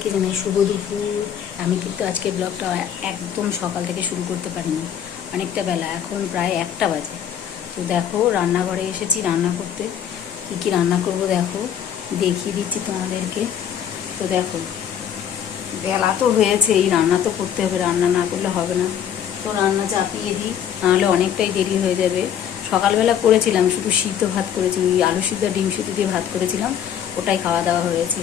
সবাইকে জানাই শুভ দুপুর। আমি কিন্তু আজকে ব্লগটা একদম সকাল থেকে শুরু করতে পারিনি, অনেকটা বেলা, এখন প্রায় 1টা বাজে। তো দেখো রান্নাঘরে এসেছি রান্না করতে। কী কী রান্না করব দেখো, দেখিয়ে দিচ্ছি তোমাদেরকে। তো দেখো বেলা তো হয়েছে, এই রান্না তো করতে হবে, রান্না না করলে হবে না। তো রান্না চাপিয়ে দিই, নাহলে অনেকটাই দেরি হয়ে যাবে। সকালবেলা করেছিলাম শুধু সিদ্ধ ভাত করেছি, ওই আলু সিদ্ধ ডিম সিদ্ধ দিয়ে ভাত করেছিলাম, ওটাই খাওয়া দাওয়া হয়েছে।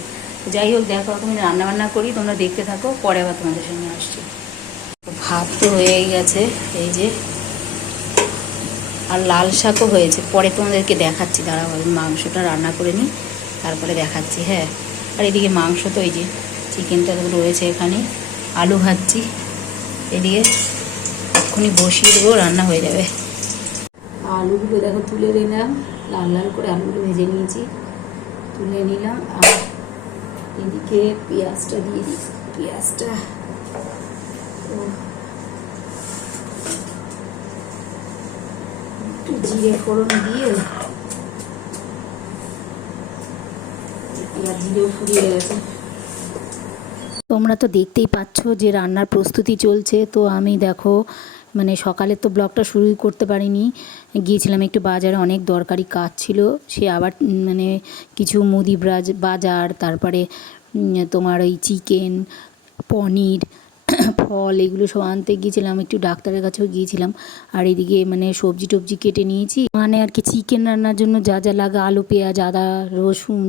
যাই হোক দেখো তুমি রান্নাবান্না করি, তোমরা দেখতে থাকো, পরে আবার তোমাদের সঙ্গে আসছি। ভাত তো হয়েই গেছে এই যে, আর লাল শাকও হয়েছে, পরে তোমাদেরকে দেখাচ্ছি, দাঁড়াও আমি মাংসটা রান্না করে নিই তারপরে দেখাচ্ছি। হ্যাঁ, আর এদিকে মাংস তো এই যে চিকেনটা রয়েছে এখানে, আলু ভাজছি এদিকে, এক্ষুনি বসিয়ে দেবো, রান্না হয়ে যাবে। আলুগুলো দেখো তুলে নিলাম, লাল লাল করে আলুগুলো ভেজে নিয়েছি, তুলে নিলাম। আর এদিকে পেঁয়াজটা দিয়ে দিই, পেঁয়াজটা একটু জিরে ফোড়ন দিয়ে, জিরেও ফুরিয়ে গেছে। তোমরা তো দেখতেই পাচ্ছ যে রান্নার প্রস্তুতি চলছে। তো আমি দেখো মানে সকালে তো ব্লগটা শুরুই করতে পারিনি, গিয়েছিলাম একটু বাজারে, অনেক দরকারি কাজ ছিল। সে আবার মানে কিছু মুদি বাজার, তারপরে তোমার ওই চিকেন, পনির, ফল, এগুলো সব আনতে গিয়েছিলাম, একটু ডাক্তারের কাছেও গিয়েছিলাম। আর এদিকে মানে সবজি টবজি কেটে নিয়েছি, মানে আর কি চিকেন রান্নার জন্য যা যা লাগে, আলু পেঁয়াজ আদা রসুন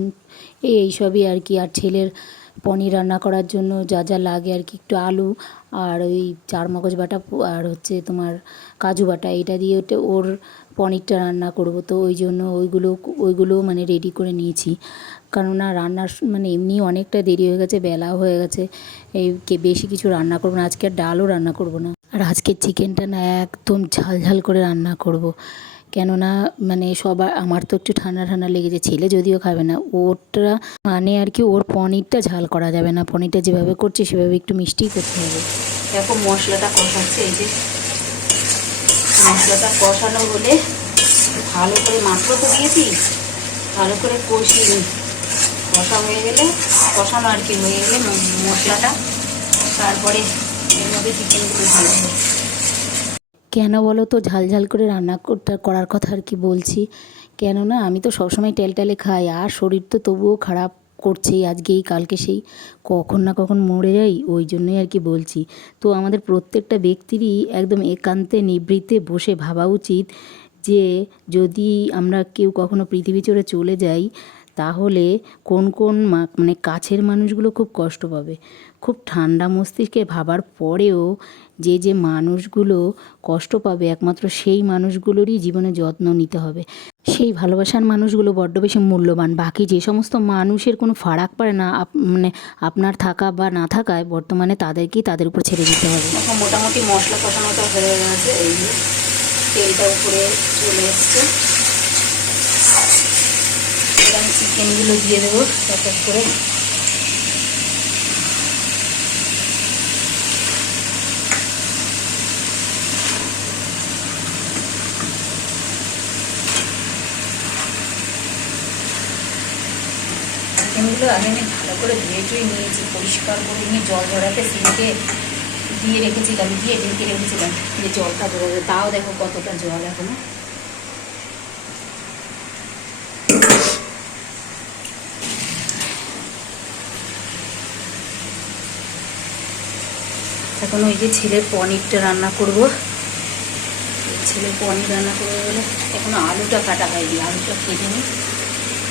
এইসবই আর কি। আর ছেলের পনির রান্না করার জন্য যা যা লাগে আর কি, একটু আলু আর ওই চারমগজ বাটা আর হচ্ছে তোমার কাজু বাটা, এটা দিয়ে ওর পনিরটা রান্না করব। তো ওই জন্য ওইগুলো মানে রেডি করে নিয়েছি, কেননা রান্নার মানে এমনি অনেকটা দেরি হয়ে গেছে, বেলাও হয়ে গেছে। বেশি কিছু রান্না করবো না আজকে, আর ডালও রান্না করব না। আর আজকের চিকেনটা না একদম ঝাল ঝাল করে রান্না করব, কেননা মানে সবার, আমার তো একটু ঠান্ডা ঠান্ডা লেগেছে, ছেলে যদিও খাবে না, ওটা মানে আর কি ওর পনিরটা ঝাল করা যাবে না, পনিরটা যেভাবে করছে সেভাবে একটু মিষ্টিই করতে হবে। দেখো মশলাটা কষাচ্ছে, এই যে মশলাটা কষানো হলে ভালো করে, মাত্র তো দিয়েছি, ভালো করে কষিয়ে নিই। কষা হয়ে গেলে, কষানো আর কি হয়ে গেলে মশলাটা, তারপরে এর মধ্যে চিকেনগুলো দিয়ে দেবো। কেন বলো তো ঝাল ঝাল করে রান্না করার কথা আর কি বলছি, কেননা আমি তো সবসময় টেলটেলে খাই, আর শরীর তো তবুও খারাপ করছেই, আজকেই কালকে সেই কখন না কখন মরে যাই, ওই জন্যই আর কি বলছি। তো আমাদের প্রত্যেকটা ব্যক্তিরই একদম একান্তে নিভৃতে বসে ভাবা উচিত যে যদি আমরা কেউ কখনো পৃথিবী ছেড়ে চলে যাই, তাহলে কোন কোন মানে কাছের মানুষগুলো খুব কষ্ট পাবে। খুব ঠান্ডা মস্তিষ্কে ভাবার পরেও যে যে মানুষগুলো কষ্ট পাবে, একমাত্র সেই মানুষগুলোরই জীবনে যত্ন নিতে হবে। সেই ভালোবাসার মানুষগুলো বড্ড বেশি মূল্যবান, বাকি যে সমস্ত মানুষের কোনো ফারাক পড়ে না, মানে আপনার থাকা বা না থাকায়, বর্তমানে তাদেরকেই তাদের উপর ছেড়ে দিতে হবে। এখন মোটামুটি মশলা কষানোটা হয়ে গেছে, এই যে তেলটা উপরে চলে এসছে, আমি চিকেনগুলো দিয়ে দেবো এক এক করে। চিকেনগুলো আগে আমি ভালো করে ধুয়ে টুয়ে নিয়েছি, পরিষ্কার করে নিয়ে জল ঝরাতে সিঙ্কে দিয়ে রেখেছিলাম, দিয়ে ঢেকে রেখেছিলাম যে জলটা ঝরাবে। তাও দেখো কতটা জল এখনো। এখন ওই যে ছেলের পনিরটা রান্না করব, ছেলের পনির রান্না করবো বলে এখনো আলুটা কাটা হয়নি, আলুটা কেটে নিই।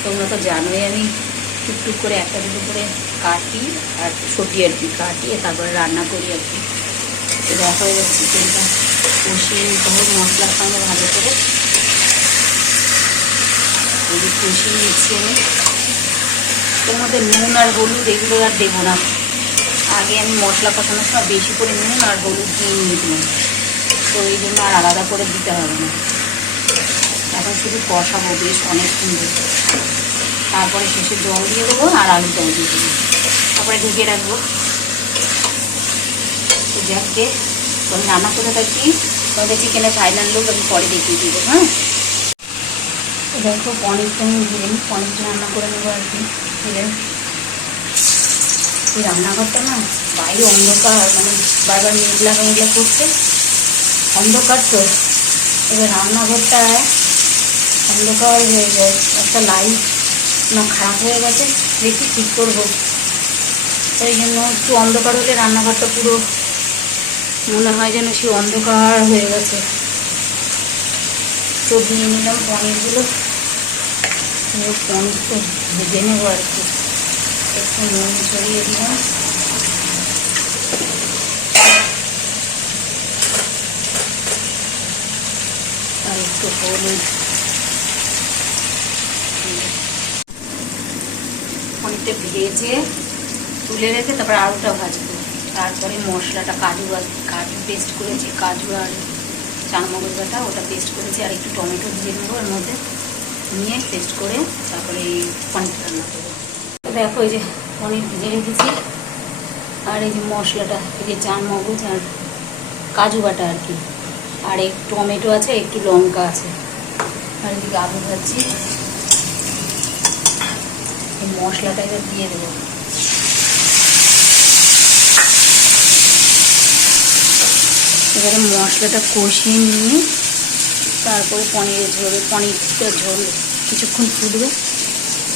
তোমরা তো জানোই আমি টুকটুক করে একটা দুটো করে কাটি, আর সবজি আর কি কাটিয়ে তারপরে রান্না করি আর কি। দেখা হয়ে যাচ্ছে চিকেনটা কষিয়ে নিতে হবে মশলার সঙ্গে ভালো করে, এই যে কষিয়ে নিচ্ছি আমি। এর মধ্যে নুন আর হলুদ এগুলো আর দেবো না, আগে আমি মশলা কষানোর সময় বেশি করে নুন আর হলুদ দিয়ে নিয়েছিলাম, তো এই জন্য আর আলাদা করে দিতে হবে না। এখন শুধু কষাবো বেশ অনেকক্ষণ ধরে, তারপরে শেষে জল দিয়ে দেবো আর আলুটাও দিয়ে দেবো, তারপরে ঢেকে রাখবো। তো যাকে আমি রান্না করে থাকি, তোমাদের চিকেনের ফাইনাল লুক আমি পরে দেখিয়ে দেবো। হ্যাঁ, দেখো পনিরটা আমি ধরে নিই, পনিরটা রান্না করে নেবো আর কি। তো এই রান্নাঘরটা না বাইরে অন্ধকার, মানে বারবার মেঘলা মেঘলা করছে, অন্ধকার তো। এবার রান্নাঘরটায় অন্ধকার হয়ে যায়, একটা লাইট না খারাপ হয়ে গেছে, দেখি ঠিক করবো। তাই জন্য একটু অন্ধকার হলে রান্নাঘরটা পুরো মনে হয় যেন সে অন্ধকার হয়ে গেছে। তো দিয়ে নিলাম পনিরগুলো, পনির তো ভেজে নেবো আর কি। একটু নুন ছড়িয়ে দিলাম, আর একটু হলুদ। পনিরটা ভেজে তুলে রেখে তারপর আলুটা ভাজবো। তারপরে মশলাটা কাজু পেস্ট করেছি, কাজু আর চারমগজ বাটা ওটা পেস্ট করেছি, আর একটু টমেটো দিয়ে নেবো এর মধ্যে, নিয়ে পেস্ট করে তারপরে এই পনিরটা রান্না করবো। দেখো এই যে পনির ভেজে রেখেছি, আর এই যে মশলাটা, এই যে চারমগজ আর কাজু বাটা আর কি, আর একটু টমেটো আছে, একটু লঙ্কা আছে, আর এদিকে আলু ভাজছি। এই মশলাটা এবার দিয়ে দেবো। এবারে মশলাটা কষিয়ে নিয়ে তারপরে পনিরটা ঝোল কিছুক্ষণ ফুটবে,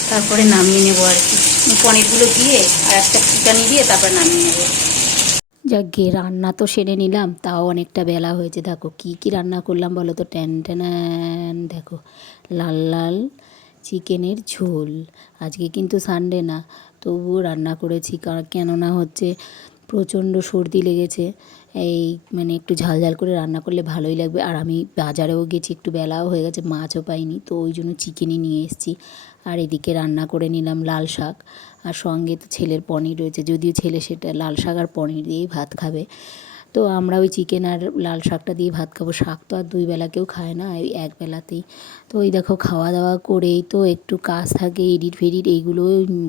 তারপরে নামিয়ে নেবো আর কি। পনিরগুলো দিয়ে আর একটা ফুটানি দিয়ে তারপরে নামিয়ে নেবো। যাক গে, রান্না তো সেরে নিলাম, তাও অনেকটা বেলা হয়েছে। দেখো কি কি রান্না করলাম বলো তো, ট্যান, দেখো লাল লাল চিকেনের ঝোল। আজকে কিন্তু সানডে না, তবুও রান্না করেছি, কেননা হচ্ছে প্রচণ্ড সর্দি লেগেছে। এই মানে একটু ঝাল ঝাল করে রান্না করলে ভালোই লাগবে। আর আমি বাজারেও গেছি, একটু বেলাও হয়ে গেছে, মাছও পাইনি, তো ওই জন্য চিকেনই নিয়ে এসেছি। আর এদিকে রান্না করে নিলাম লাল শাক, আর সঙ্গে তো ছেলের পনির রয়েছে, যদিও ছেলে সেটা লাল শাক আর পনির দিয়েই ভাত খাবে। তো আমরা ওই চিকেন আর লাল শাকটা দিয়ে ভাত খাবো। শাক তো আর দুই বেলা কেউ খায় না, ওই এক বেলাতেই। তো ওই দেখো খাওয়া দাওয়া করেই তো একটু কাজ থাকে, এডিট ফেডিট এইগুলো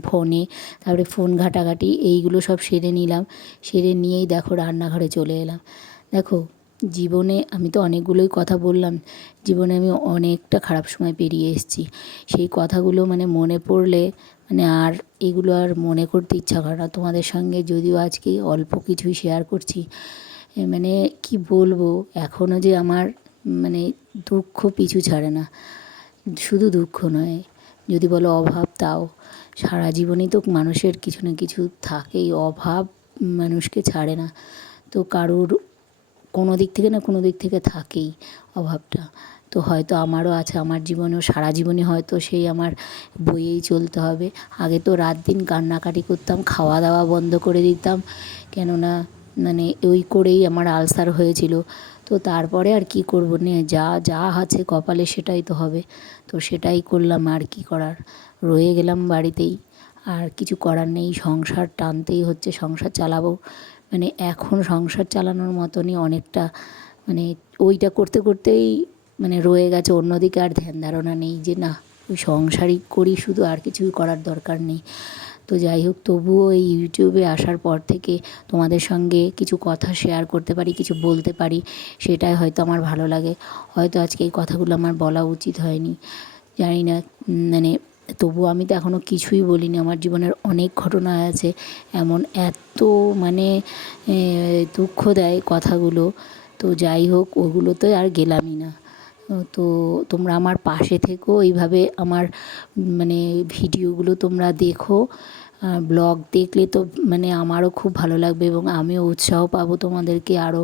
ফোনে, তারপরে ফোন ঘাটাঘাটি এইগুলো সব সেরে নিলাম। সেরে নিয়েই দেখো রান্নাঘরে চলে এলাম। দেখো জীবনে আমি তো অনেকগুলোই কথা বললাম, জীবনে আমি অনেকটা খারাপ সময় পেরিয়ে এসেছি। সেই কথাগুলো মানে মনে পড়লে মানে আর এগুলো আর মনে করতে ইচ্ছা করে না। তোমাদের সঙ্গে যদিও আজকে অল্প কিছুই শেয়ার করছি, মানে কি বলবো, এখনও যে আমার মানে দুঃখ পিছু ছাড়ে না। শুধু দুঃখ নয়, যদি বলো অভাব, তাও সারা জীবনেই তো মানুষের কিছু না কিছু থাকেই, অভাব মানুষকে ছাড়ে না। তো কারোর কোনো দিক থেকে না কোনো দিক থেকে থাকেই অভাবটা। তো হয়তো আমারও আছে, আমার জীবনেও সারা জীবনে হয়তো সেই আমার বয়েই চলতে হবে। আগে তো রাত দিন কান্নাকাটি করতাম, খাওয়া দাওয়া বন্ধ করে দিতাম, কেননা মানে ওই করেই আমার আলসার হয়েছিল। তো তারপরে আর কি করবো, নে যা যা আছে কপালে সেটাই তো হবে। তো সেটাই করলাম, আর কি করার, রয়ে গেলাম বাড়িতেই। আর কিছু করার নেই, সংসার টানতেই হচ্ছে, সংসার চালাবো। মানে এখন সংসার চালানোর মতনই অনেকটা, মানে ওইটা করতে করতেই মানে রয়ে গেছে, অন্যদিকে আর ধ্যান ধারণা নেই যে না ওই সংসারই করি শুধু, আর কিছুই করার দরকার নেই। তো যাই হোক, তবুও এই ইউটিউবে আসার পর থেকে তোমাদের সঙ্গে কিছু কথা শেয়ার করতে পারি, কিছু বলতে পারি, সেটাই হয়তো আমার ভালো লাগে। হয়তো আজকে এই কথাগুলো আমার বলা উচিত হয়নি, জানি না, মানে তবুও আমি তো এখনও কিছুই বলিনি। আমার জীবনের অনেক ঘটনা আছে এমন, এত মানে দুঃখ দেয় কথাগুলো। তো যাই হোক, ওগুলোতে আর গেলামই না। তো তোমরা আমার পাশে থেকো, এইভাবে আমার মানে ভিডিওগুলো তোমরা দেখো। ব্লগ দেখলে তো মানে আমারও খুব ভালো লাগবে, এবং আমিও উৎসাহ পাবো তোমাদেরকে আরও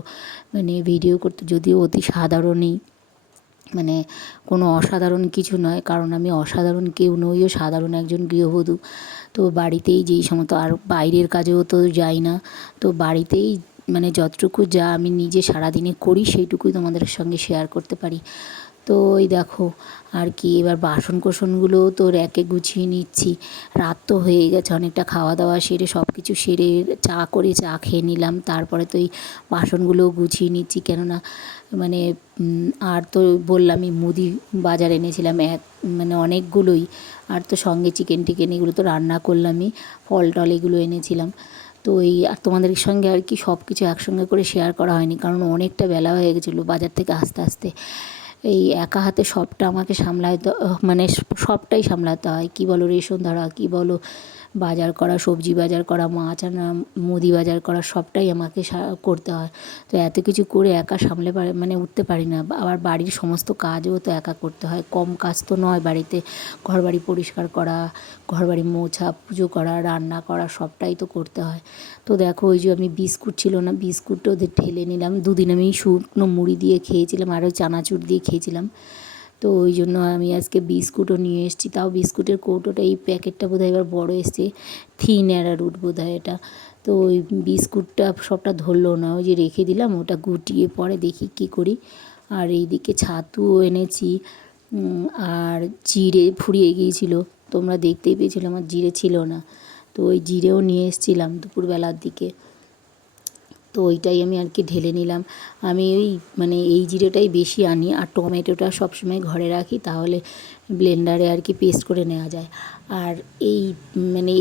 মানে ভিডিও করতে, যদিও অতি সাধারণই, মানে কোনো অসাধারণ কিছু নয়, কারণ আমি অসাধারণ কেউ নইও, সাধারণ একজন গৃহবধূ। তো বাড়িতেই যেই সমস্ত, আর বাইরের কাজেও তো যাই না, তো বাড়িতেই মানে যতটুকু যা আমি নিজে সারাদিনে করি সেইটুকুই তোমাদের সঙ্গে শেয়ার করতে পারি। তো ওই দেখো আর কি, এবার বাসন কোসনগুলোও তো র্যাকে গুছিয়ে নিচ্ছি। রাত তো হয়ে গেছে, অনেকটা খাওয়া দাওয়া সেরে সব কিছু সেরে চা করে চা খেয়ে নিলাম, তারপরে তো এই বাসনগুলোও গুছিয়ে নিচ্ছি, কেননা মানে আর তো বললামই মুদি বাজার এনেছিলাম মানে অনেকগুলোই, আর তো সঙ্গে চিকেন টিকেন এগুলো তো রান্না করলামই, ফল টল এগুলো এনেছিলাম। তো এই আর তোমাদের সঙ্গে আর কি সব কিছু একসঙ্গে করে শেয়ার করা হয়নি, কারণ অনেকটা বেলা হয়ে গেছিলো বাজার থেকে আসতে আসতে। এই একা হাতে সবটা আমাকে সামলাতে, মানে সবটাই সামলাতে হয়, কী বলো রেশন ধরা, কী বলো বাজার করা, সবজি বাজার করা, মাছ আনা, মুদি বাজার করা সবটাই আমাকে করতে হয়। তো এত কিছু করে একা সামলে মানে উঠতে পারি না। আবার বাড়ির সমস্ত কাজও তো একা করতে হয়, কম কাজ তো নয় বাড়িতে। ঘরবাড়ি পরিষ্কার করা, ঘরবাড়ি মোছা, পুজো করা, রান্না করা সবটাই তো করতে হয়। তো দেখো ওই যে আমি বিস্কুট ছিল না, বিস্কুটটা ওদের ঢেলে নিলাম। দুদিন আমি শুকনো মুড়ি দিয়ে খেয়েছিলাম আর ওই চানাচুর দিয়ে খেয়েছিলাম। তো ওই জন্য আমি আজকে বিস্কুটও নিয়ে এসেছি। তাও বিস্কুটের কৌটোটা, এই প্যাকেটটা বোধহয় এবার বড় এসছে, থিন অ্যারারুট বোধহয় এটা। তো ওই বিস্কুটটা সবটা ধরলো না, ওই যে রেখে দিলাম, ওটা গুটিয়ে পরে দেখি কী করি। আর এইদিকে ছাতুও এনেছি, আর জিরে ফুরিয়ে গিয়েছিলো, তোমরা দেখতেই পেয়েছিলো আমার জিরে ছিল না। তো ওই জিরেও নিয়ে এসেছিলাম দুপুরবেলার দিকে। তো ওইটাই আমি আর কি ঢেলে নিলাম। আমি ওই মানে এই জিরেটাই বেশি আনি, আর টমেটোটা সবসময় ঘরে রাখি, তাহলে ব্লেন্ডারে আর কি পেস্ট করে নেওয়া যায়। আর এই মানে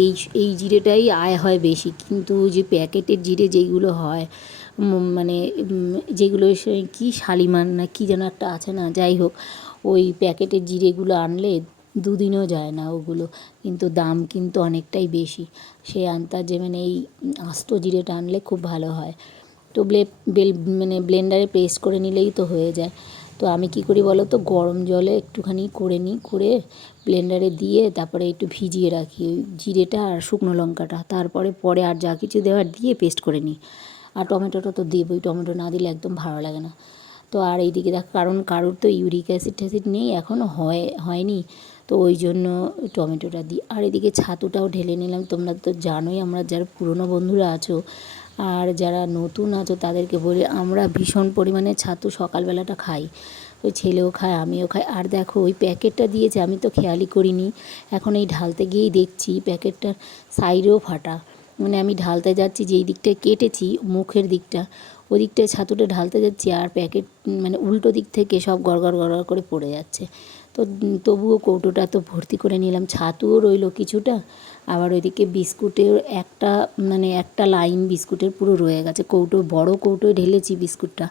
এই জিরেটাই আয় হয় বেশি, কিন্তু যে প্যাকেটের জিরে যেইগুলো হয়, মানে যেগুলো কি শালিমার না কি যেন একটা আছে না, যাই হোক, ওই প্যাকেটের জিরেগুলো আনলে দুদিনও যায় না ওগুলো, কিন্তু দাম কিন্তু অনেকটাই বেশি। সেই আন্দাজে মানে এই আস্ত জিরেটা আনলে খুব ভালো হয়। তো মানে ব্লেন্ডারে পেস্ট করে নিলেই তো হয়ে যায়। তো আমি কী করি বলো তো, গরম জলে একটুখানি করে নিই, করে ব্লেন্ডারে দিয়ে তারপরে একটু ভিজিয়ে রাখি ওই জিরেটা আর শুকনো লঙ্কাটা, তারপরে পরে আর যা কিছু দেওয়ার দিয়ে পেস্ট করে নিই। আর টমেটোটা তো দেবই, টমেটো না দিলে একদম ভালো লাগে না। তো আর এইদিকে দেখো, কারণ কারোর তো ইউরিক অ্যাসিড ট্যাসিড নেই, এখনও হয়নি, তো ওই জন্য টমেটোটা দিই। আর এদিকে ছাতুটাও ঢেলে নিলাম। তোমরা তো জানোই, আমরা যারা পুরনো বন্ধুরা আছো আর যারা নতুন আছো তাদেরকে বলি, আমরা ভীষণ পরিমাণে ছাতু সকালবেলাটা খাই। ওই ছেলেও খায়, আমিও খাই। আর দেখো ওই প্যাকেটটা দিয়েছে, আমি তো খেয়ালই করিনি, এখন এই ঢালতে গিয়েই দেখছি প্যাকেটটার সাইডেও ফাটা। মানে আমি ঢালতে যাচ্ছি, যেই দিকটায় কেটেছি মুখের দিকটা, ওই দিকটায় ছাতুটা ঢালতে যাচ্ছি, আর প্যাকেট মানে উল্টো দিক থেকে সব গড়গড় গড়গড় করে পড়ে যাচ্ছে। তো তবুও কৌটোটা তো ভর্তি করে নিলাম, ছাতুও রইলো কিছুটা, আবার ওইদিকে বিস্কুটের একটা লাইন বিস্কুটের পুরো রয়ে গেছে। বড় কৌটোয় ঢেলেছি বিস্কুটটা,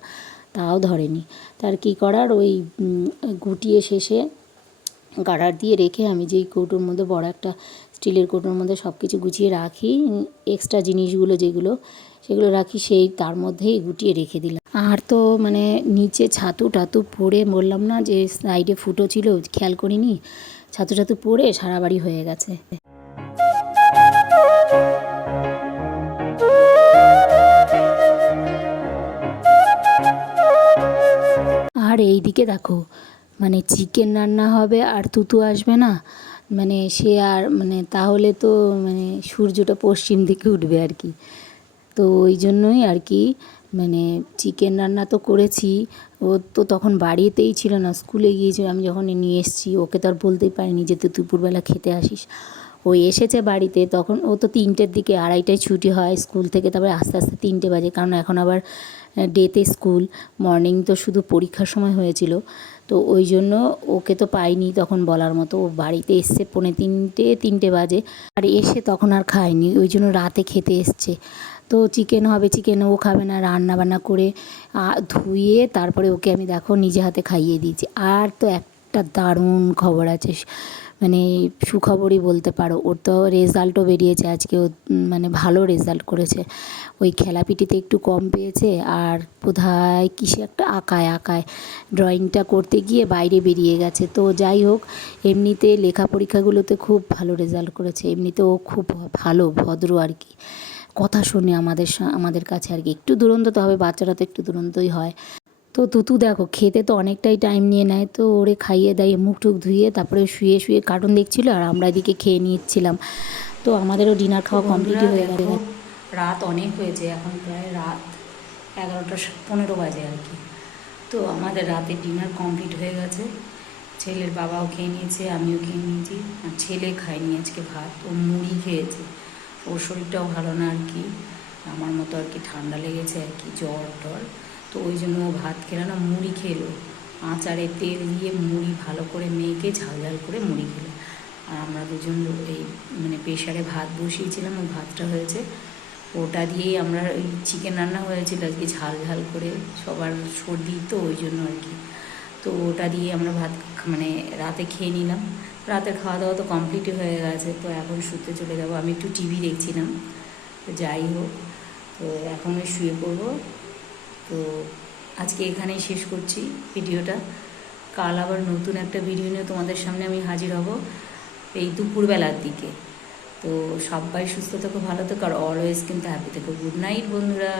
তাও ধরেনি। তার কী করার, ওই গুটিয়ে শেষে গার্ডার দিয়ে রেখে আমি যেই কৌটোর মধ্যে, বড় একটা স্টিলের কৌটোর মধ্যে সব কিছু গুছিয়ে রাখি, এক্সট্রা জিনিসগুলো যেগুলো সেগুলো রাখি, সেই তার মধ্যেই গুটিয়ে রেখে দিলাম। আর তো মানে নিচে ছাতু টাতু পড়ে, বললাম না যে সাইডে ফুটো ছিল, খেয়াল করিনি, ছাতু টাতু পড়ে সারা বাড়ি হয়ে গেছে। আর এই দিকে দেখো, মানে চিকেন রান্না হবে আর তুতু আসবে না, মানে সে আর মানে তাহলে তো মানে সূর্যটা পশ্চিম দিকে উঠবে আর কি। তো ওই জন্যই আর কি, মানে চিকেন রান্না তো করেছি। ও তো তখন বাড়িতেই ছিল না, স্কুলে গিয়েছিল। আমি যখন নিয়ে এসেছি, ওকে তো আর বলতেই পারিনি যে তুই দুপুরবেলা খেতে আসিস। ও এসেছে বাড়িতে, তখন ও তো 3টের দিকে, 2:30টায় ছুটি হয় স্কুল থেকে, তারপরে আস্তে আস্তে 3টে বাজে, কারণ এখন আবার ডেতে স্কুল, মর্নিং তো শুধু পরীক্ষার সময় হয়েছিল। তো ওই জন্য ওকে তো পাইনি তখন বলার মতো। ও বাড়িতে এসছে 2:45, 3টে বাজে, আর এসে তখন আর খায়নি, ওই জন্য রাতে খেতে এসছে। তো চিকেন হবে, চিকেন ও খাবে না, রান্না বান্না করে ধুয়ে তারপরে ওকে আমি দেখো নিজে হাতে খাইয়ে দিয়েছি। আর তো একটা দারুণ খবর আছে, মানে সুখবরই বলতে পারো, ওর তো রেজাল্টও বেরিয়েছে আজকে। ও মানে ভালো রেজাল্ট করেছে, ওই খেলাপিটিতে একটু কম পেয়েছে, আর বোধহয় কিসে একটা আঁকায় ড্রয়িংটা করতে গিয়ে বাইরে বেরিয়ে গেছে। তো যাই হোক, এমনিতে লেখা পরীক্ষাগুলোতে খুব ভালো রেজাল্ট করেছে, এমনিতে ও খুব ভালো ভদ্র আর কি, কথা শোনে আমাদের কাছে আর কি। একটু দুরন্ত তো হবে, বাচ্চারা তো একটু দুরন্তই হয়। তো তুতু দেখো খেতে তো অনেকটাই টাইম নিয়ে নেয়, তো ওরে খাইয়ে দাইয়ে মুখ টুক ধুয়ে তারপরে শুয়ে শুয়ে কার্টুন দেখছিলো, আর আমরা এদিকে খেয়ে নিচ্ছিলাম। তো আমাদেরও ডিনার খাওয়া কমপ্লিটই হয়ে গেছে। রাত অনেক হয়েছে, এখন প্রায় রাত 11টা 15 বাজে আর কি। তো আমাদের রাতে ডিনার কমপ্লিট হয়ে গেছে, ছেলের বাবাও খেয়ে নিয়েছে, আমিও খেয়ে নিয়েছি। আর ছেলে খায়নি আজকে ভাত, ও মুড়ি খেয়েছে। ওর শরীরটাও ভালো না আর কি, আমার মতো আর কি, ঠান্ডা লেগেছে আর কি, জ্বর টর। তো ওই জন্য ও ভাত খেলো না, মুড়ি খেলো, আচারে তেল দিয়ে মুড়ি ভালো করে মেখে ঝাল ঝাল করে মুড়ি খেলো। আর আমরা দুজন এই মানে প্রেশারে ভাত বসিয়েছিলাম, ওই ভাতটা হয়েছে, ওটা দিয়েই আমরা ওই চিকেন রান্না হয়েছিল আজকে ঝাল ঝাল করে, সবার সর্দি তো ওই জন্য আর কি। তো ওটা দিয়ে আমরা ভাত মানে রাতে খেয়ে নিলাম। রাতের খাওয়া দাওয়া তো কমপ্লিটই হয়ে গেছে, তো এখন শুতে চলে যাব। আমি একটু টিভি দেখছিলাম, তো যাই হোক, তো এখন শুয়ে পড়বো। তো আজকে এখানেই শেষ করছি ভিডিওটা। কাল আবার নতুন একটা ভিডিও নিয়ে তোমাদের সামনে আমি হাজির হব এই দুপুরবেলার দিকে। তো সবাই সুস্থ থেকো, ভালো থেকো, আর অলওয়েজ কিন্তু হ্যাপি থেকো। গুড নাইট বন্ধুরা।